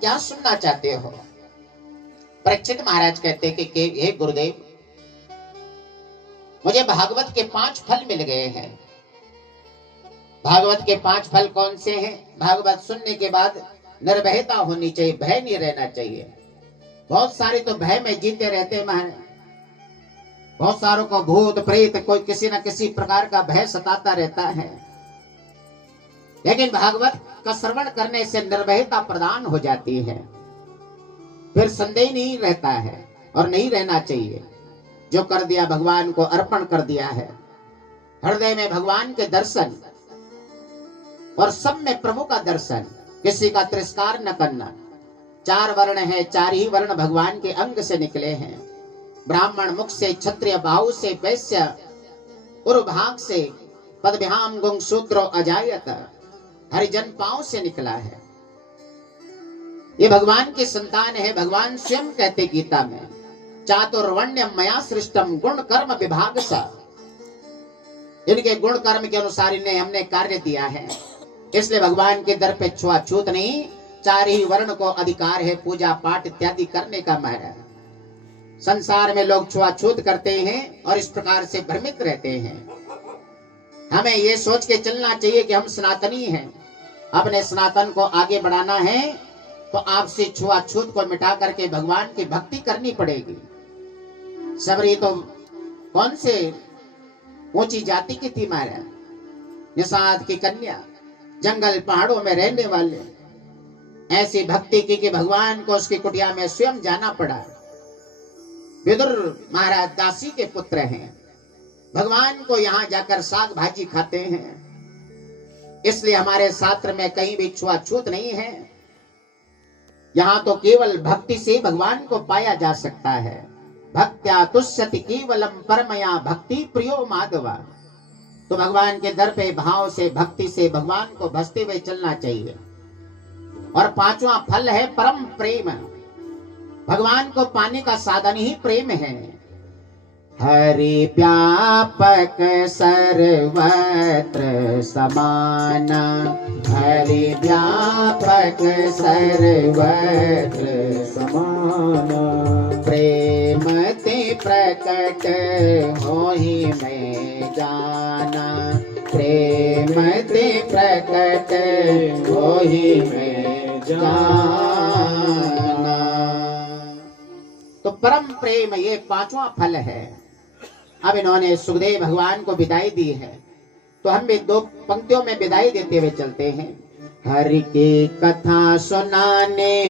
क्या सुनना चाहते हो? परीक्षित महाराज कहते कि हे गुरुदेव, मुझे भागवत के 5 फल मिल गए हैं। भागवत के 5 फल कौन से हैं? भागवत सुनने के बाद निर्भयता होनी चाहिए, भय नहीं रहना चाहिए। बहुत सारे तो भय में जीते रहते हैं महाराज। बहुत सारों को भूत प्रेत कोई किसी न किसी प्रकार का भय सताता रहता है, लेकिन भागवत का श्रवण करने से निर्भयता प्रदान हो जाती है। फिर संदेह नहीं रहता है और नहीं रहना चाहिए। जो कर दिया भगवान को अर्पण कर दिया है। हृदय में भगवान के दर्शन और सब में प्रभु का दर्शन, किसी का तिरस्कार न करना। 4 वर्ण है, 4 ही वर्ण भगवान के अंग से निकले हैं। ब्राह्मण मुख से, क्षत्रिय बाहु से, वैश्य उर्भाग से, पदभ्याम गुंग शूद्रो अजायत, हरिजन पांव से निकला है। ये भगवान की संतान है। भगवान स्वयं कहते गीता में, चातुर्वर्ण्यम मया सृष्टम गुण कर्म विभाग सा। इनके गुण कर्म के अनुसार इन्हें हमने कार्य दिया है, इसलिए भगवान के दर पे छुआछूत नहीं। 4 ही वर्ण को अधिकार है पूजा पाठ इत्यादि करने का। महाराज संसार में लोग छुआछूत करते हैं और इस प्रकार से भ्रमित रहते हैं। हमें ये सोच के चलना चाहिए कि हम सनातनी हैं, अपने सनातन को आगे बढ़ाना है तो आपसे छुआछूत को मिटा करके भगवान की भक्ति करनी पड़ेगी। सबरी तो कौन से ऊंची जाति की थी महाराज, निषाद की कन्या, जंगल पहाड़ों में रहने वाले, ऐसी भक्ति की कि भगवान को उसकी कुटिया में स्वयं जाना पड़ा। विदुर महाराज दासी के पुत्र हैं, भगवान को यहाँ जाकर साग भाजी खाते हैं। इसलिए हमारे शास्त्र में कहीं भी छुआछूत नहीं है। यहाँ तो केवल भक्ति से भगवान को पाया जा सकता है। भक्त्या तुष्यति केवलम परमया भक्ति प्रियो माधवा। तो भगवान के दर पे भाव से, भक्ति से भगवान को भजते हुए चलना चाहिए। और 5वां फल है परम प्रेम। भगवान को पाने का साधन ही प्रेम है। हरि व्यापक सर्वत्र समान, हरि व्यापक सर्वत्र समान, प्रेम ते प्रकट होहि में जाना, प्रेम ते प्रकट होहि में जाना। तो परम प्रेम ये 5वां फल है। अब इन्होंने सुखदेव भगवान को विदाई दी है, तो हम भी 2 पंक्तियों में विदाई देते हुए चलते हैं। हरि की कथा सुनाने